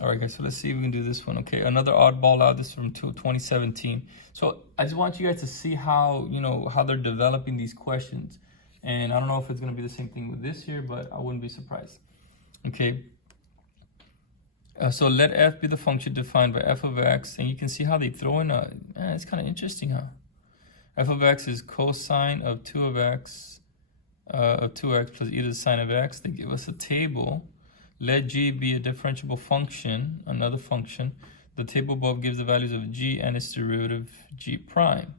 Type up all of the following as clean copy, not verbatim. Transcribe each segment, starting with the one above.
All right, guys, so let's see if we can do this one. Okay, another oddball out. This is from 2017. So I just want you guys to see how, how they're developing these questions. And I don't know if it's going to be the same thing with this here, but I wouldn't be surprised. Okay. So let f be the function defined by f of x. And you can see how they throw in it's kind of interesting, huh? F of x is cosine of 2 of x, of 2x plus e to the sine of x. They give us a table. Let g be a differentiable function, another function. The table above gives the values of g and its derivative g prime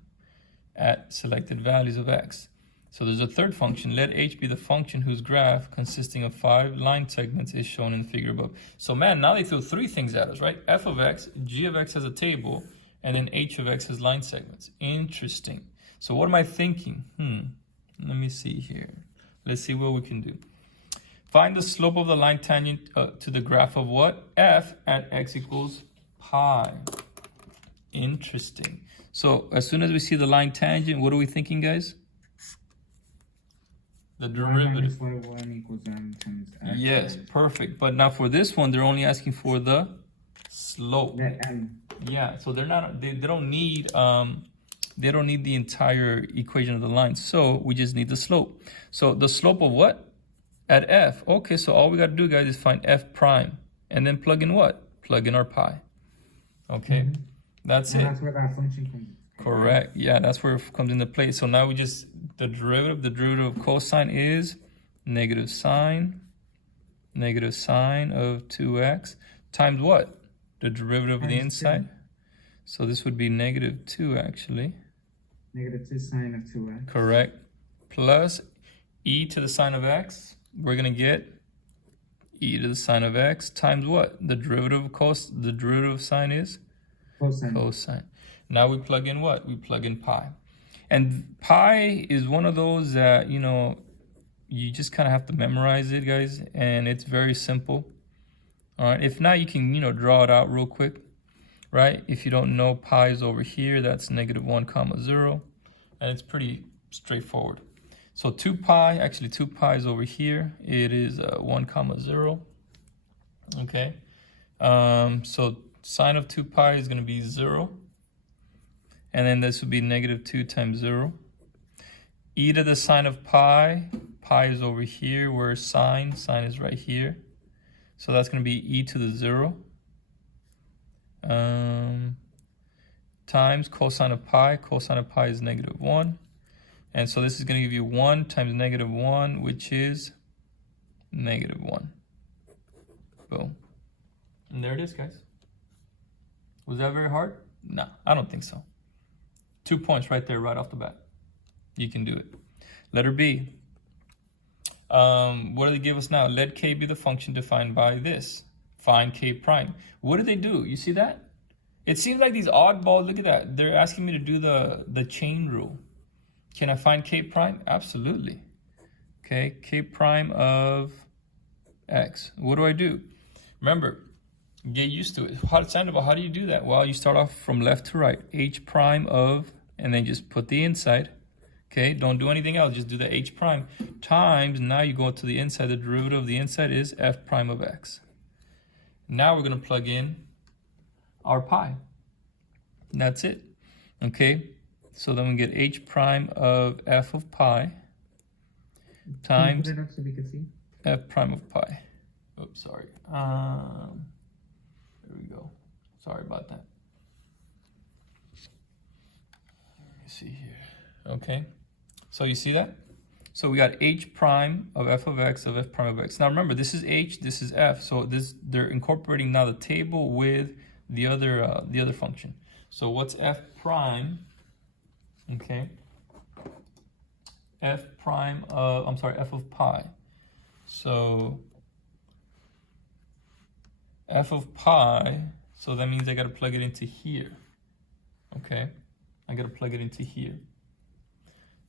at selected values of x. So there's a third function. Let h be the function whose graph consisting of 5 line segments is shown in the figure above. So man, now they throw 3 things at us, right? F of x, g of x has a table, and then h of x has line segments. Interesting. So what am I thinking? Let me see here. Let's see what we can do. Find the slope of the line tangent to the graph of what? F at x equals pi. Interesting. So as soon as we see the line tangent, what are we thinking, guys? The derivative. 1 equals m times x. Yes, perfect. But now for this one, they're only asking for the slope. Yeah, so they're not. They don't need. They don't need the entire equation of the line. So we just need the slope. So the slope of what? At f. Okay, so all we got to do, guys, is find f prime. And then plug in what? Plug in our pi. Okay, that's it. That's where that function comes in. Correct. Yeah, that's where it comes into play. So now we just, the derivative of cosine is negative sine of 2x times what? The derivative of the inside. So this would be negative 2 actually. Negative 2 sine of 2x. Correct. Plus e to the sine of x. We're going to get e to the sine of x times what? The derivative of the derivative of sine is? Cosine. Now we plug in what? We plug in pi. And pi is one of those that, you just kind of have to memorize it, guys. And it's very simple. All right. If not, you can, draw it out real quick, right? If you don't know, pi is over here. That's negative 1 comma 0. And it's pretty straightforward. So 2 pi is over here. It is 1 comma 0. Okay. So sine of 2 pi is going to be 0. And then this would be negative 2 times 0. E to the sine of pi is over here, where sine is right here. So that's going to be e to the 0. Times cosine of pi is negative 1. And so this is going to give you 1 times negative 1, which is negative 1. Boom. And there it is, guys. Was that very hard? No, I don't think so. 2 points right there, right off the bat. You can do it. Letter B. What do they give us now? Let k be the function defined by this. Find k prime. What do they do? You see that? It seems like these oddballs, look at that. They're asking me to do the chain rule. Can I find k prime? Absolutely. Okay, k prime of x. What do I do? Remember, get used to it. Sandoval, how do you do that? Well, you start off from left to right. H prime of, and then just put the inside. Okay, don't do anything else. Just do the h prime times. Now you go to the inside. The derivative of the inside is f prime of x. Now we're going to plug in our pi. And that's it. Okay, so then we get h prime of f of pi times Can you put it up so we can see? f prime of pi. Oops, sorry. There we go. Sorry about that. Let me see here. Okay. So you see that? So we got h prime of f of x of f prime of x. Now remember, this is h, this is f. So they're incorporating now the table with the other function. So what's f prime? Okay. F prime of, f of pi. So f of pi, so that means I got to plug it into here. Okay, I got to plug it into here.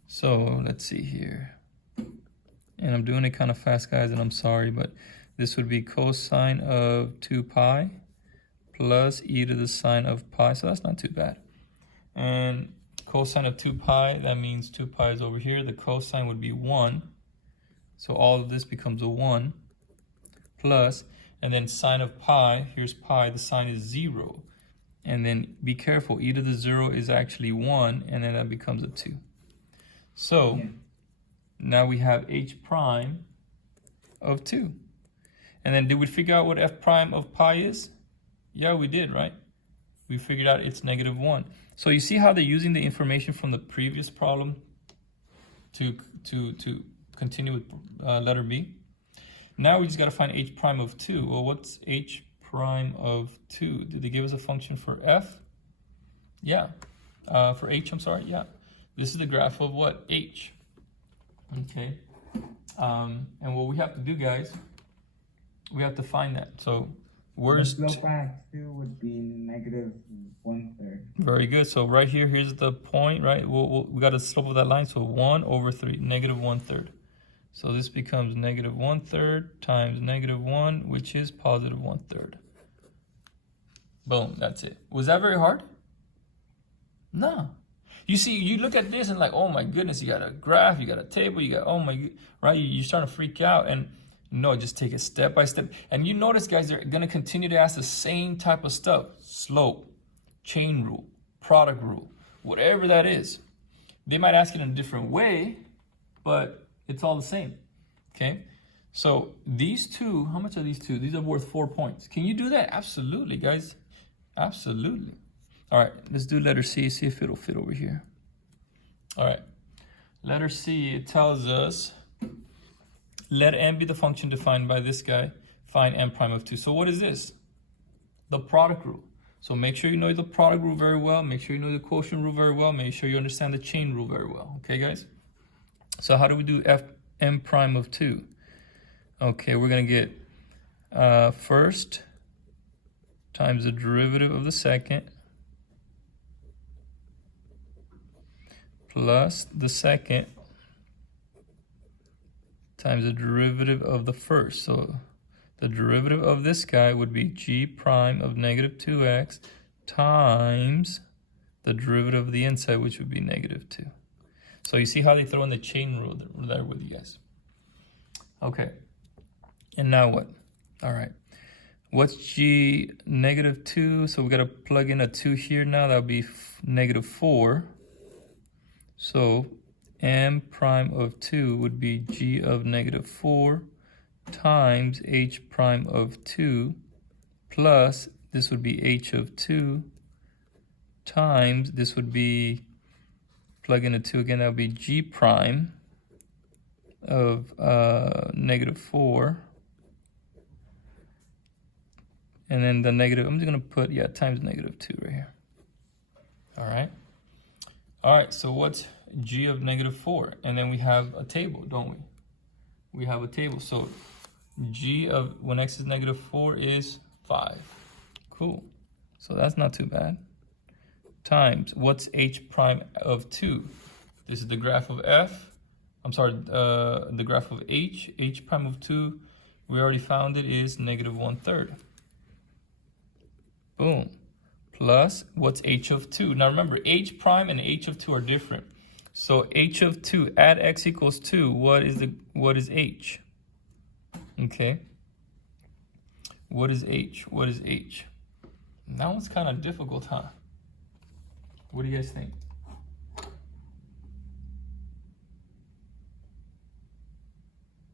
So let's see here. And I'm doing it kind of fast, guys, and I'm sorry, but this would be cosine of 2 pi plus e to the sine of pi. So that's not too bad. And cosine of 2 pi, that means 2 pi is over here. The cosine would be 1. So all of this becomes a 1 plus, And then sine of pi, here's pi, the sign is 0. And then be careful, e to the 0 is actually 1, and then that becomes a 2. So Yeah. now we have h prime of 2. And then did we figure out what f prime of pi is? Yeah, we did, right? We figured out it's -1. So you see how they're using the information from the previous problem to continue with letter B? Now we just got to find h prime of 2. Well, what's h prime of 2? Did they give us a function for f? Yeah. For h, I'm sorry. Yeah. This is the graph of what? H. Okay. And what we have to do, guys, we have to find that. So where's the slope at 2 would be -1/3. Very good. So right here, here's the point, right? We got the slope of that line, so 1/3, -1/3. So this becomes -1/3 times -1, which is +1/3. Boom, that's it. Was that very hard? No. You see, you look at this and like, oh my goodness, you got a graph, you got a table, you got, oh my, right? You're starting to freak out. And no, just take it step by step. And you notice, guys, they're going to continue to ask the same type of stuff. Slope, chain rule, product rule, whatever that is. They might ask it in a different way, but it's all the same. Okay? So these two, how much are these two? These are worth 4 points. Can you do that? Absolutely, guys. Absolutely. All right, let's do letter C, see if it'll fit over here. All right, letter C, it tells us, let m be the function defined by this guy, find m prime of 2. So what is this? The product rule. So make sure you know the product rule very well, make sure you know the quotient rule very well, make sure you understand the chain rule very well, okay guys? So how do we do m prime of 2? Okay, we're gonna get first times the derivative of the second, plus the second times the derivative of the first. So the derivative of this guy would be g prime of -2x times the derivative of the inside, which would be -2. So you see how they throw in the chain rule there with you guys. Okay, and now what? All right, what's g -2? So we got to plug in a 2 here now. That would be -4. So m prime of 2 would be g of -4 times h prime of 2 plus this would be h of 2 times this would be, plug in a 2 again, that would be g prime of -4, and then the negative, I'm just going to put, yeah, times -2 right here. All right. All right, so what's g of -4? And then we have a table, don't we? We have a table. So g of, when x is -4, is 5. Cool. So that's not too bad. Times, what's h prime of 2? This is the graph of f. I'm sorry, the graph of h. H prime of 2, we already found it, is -1/3. Boom. Plus, what's h of 2? Now remember, h prime and h of 2 are different. So h of 2 at x equals 2, what is h? Okay. What is h? What is h? That one's kind of difficult, huh? What do you guys think?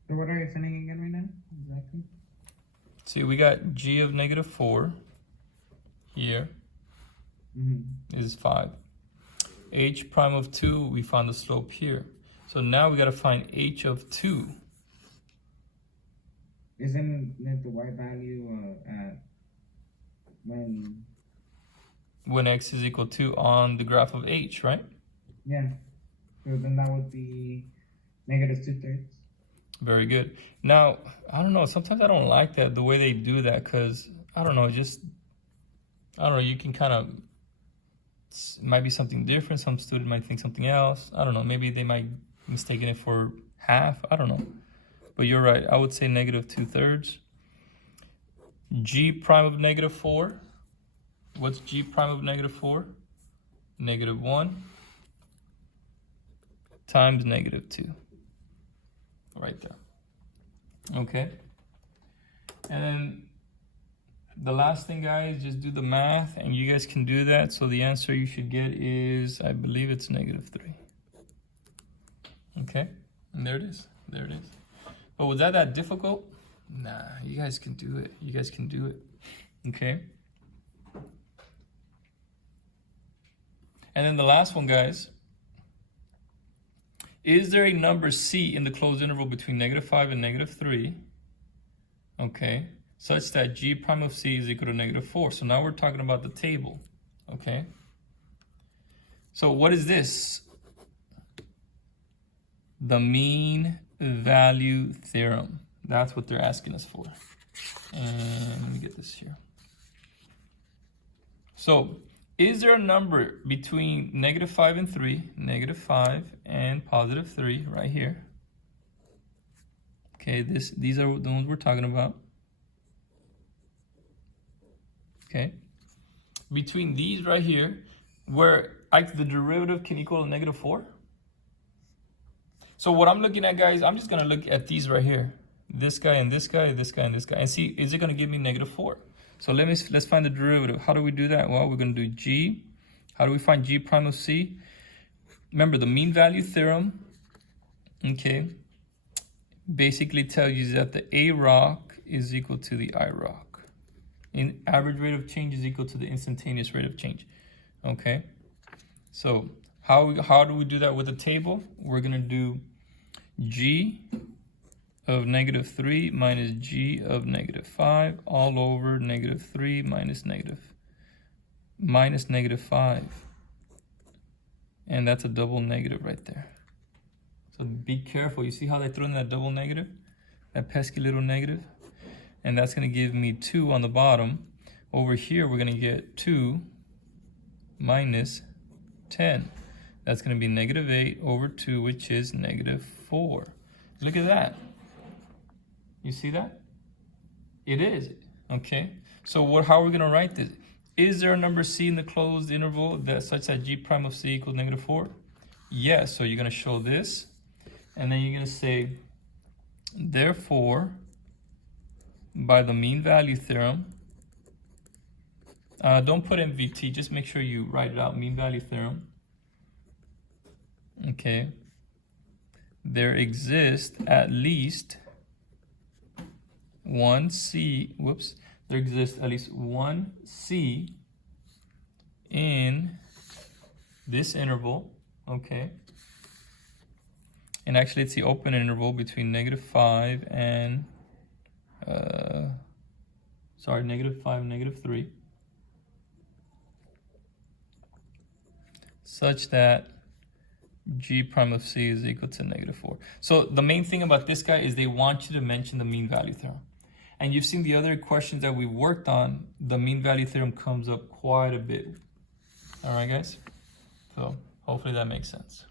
So what are you sending again right now? Exactly. See, we got g of -4 here. Is 5. H prime of 2, we found the slope here. So now we got to find h of 2. Isn't it the y value at when x is equal to on the graph of h, right? Yeah. So then that would be -2/3. Very good. Now, I don't know, sometimes I don't like that, the way they do that, because, I don't know, you can kind of, might be something different. Some student might think something else. I don't know. Maybe they might mistaken it for half. I don't know. But you're right. I would say -2/3. G prime of -4. What's G prime of -4? -1 times -2. Right there. Okay. And then the last thing, guys, just do the math, and you guys can do that. So the answer you should get is, I believe it's -3. Okay, and there it is. There it is. But was that difficult? Nah, you guys can do it. You guys can do it. Okay. And then the last one, guys. Is there a number C in the closed interval between -5 and -3? Okay. Such that G prime of C is equal to -4. So now we're talking about the table. Okay. So what is this? The mean value theorem. That's what they're asking us for. And let me get this here. So, is there a number between -5 and 3, -5 and +3 right here? Okay, these are the ones we're talking about. Okay. Between these right here, where the derivative can equal a -4. So what I'm looking at, guys, I'm just gonna look at these right here. This guy and this guy, this guy and this guy, and see, is it gonna give me -4? So let's find the derivative. How do we do that? Well, we're gonna do G. How do we find G prime of C? Remember the mean value theorem, okay, basically tells you that the A rock is equal to the I rock. Average rate of change is equal to the instantaneous rate of change, okay? So how do we do that with the table? We're gonna do G of -3 minus G of -5 all over -3 minus -5. And that's a double negative right there. So be careful. You see how they throw in that double negative? That pesky little negative? And that's gonna give me 2 on the bottom. Over here, we're gonna get 2 minus 10. That's gonna be -8 over 2, which is -4. Look at that. You see that? It is, okay? So how are we gonna write this? Is there a number C in the closed interval that such that G prime of C equals -4? Yes, so you're gonna show this, and then you're gonna say, therefore, by the mean value theorem, don't put MVT, just make sure you write it out, mean value theorem. Okay, there exists at least one C, there exists at least one C in this interval, okay? And actually it's the open interval between -5 and, -5 and -3, such that G prime of C is equal to -4. So the main thing about this guy is they want you to mention the mean value theorem. And you've seen the other questions that we worked on, the mean value theorem comes up quite a bit. All right, guys? So hopefully that makes sense.